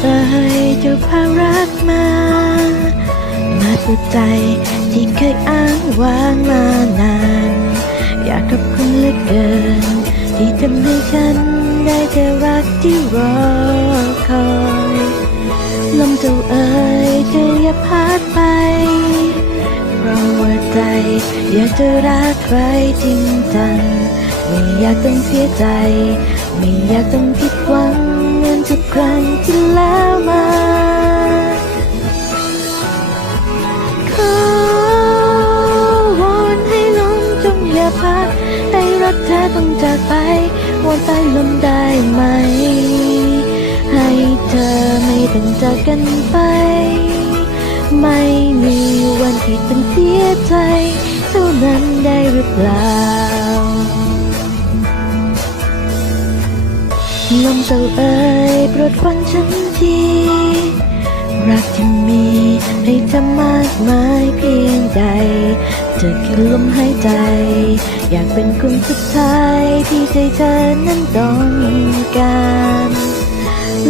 เจ้าพารักมา มาสุดใจที่เคยอ้างว้างมานาน อยากขอบคุณเหลือเกิน ที่ทำให้ฉันได้เจอรักที่รอคอยลมเจ้าเอ๋ยเธออย่าพัดไป เพราะว่าใจอยากจะรักใครจริงจังไม่อยากต้องเสียใจ ไม่อยากต้องผิดหวังเหมือนทุกครั้งที่ รักเธอต้องจากไปวอนใต้ลมได้ไหม ให้เธอไม่ต้องจากกันไป ไม่มีวันที่ต้องเสียใจ เท่านั้นได้หรือเปล่าลมเจ้าเอ๋ยโปรดฟังฉันที รักที่มีให้เธอมากมายเพียงใดเธอคือลมหายใจ อยากเป็นคนสุดท้ายที่ใจเธอนั้นต้องการ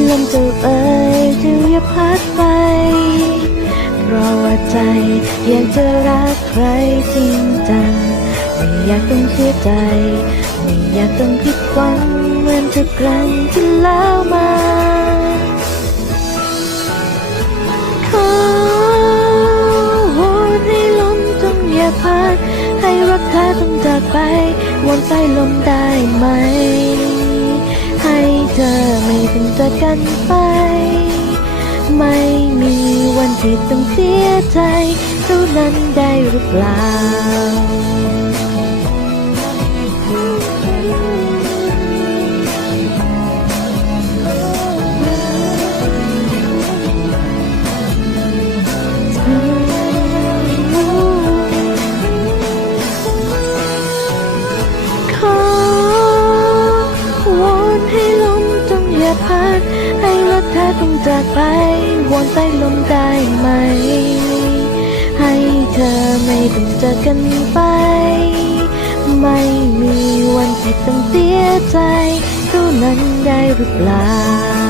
ลมเจ้าเอ๋ยเจ้าอย่าพัดไป เพราะว่าใจอยากจะรักใครจริงจัง ไม่อยากต้องเสียใจ ไม่อยากต้องผิดหวังเหมือนทุกครั้งที่แล้วมา ไป วนไปลมได้ไหม ให้เธอไม่ต้องจากกันไป ไม่มีวันที่ต้องเสียใจ เท่านั้นได้หรือเปล่า ต้องจากไปวอนใต้ลมได้ไหม ให้เธอไม่ต้องจากกันไป ไม่มีวันที่ต้องเสียใจเท่านั้นได้หรือเปล่า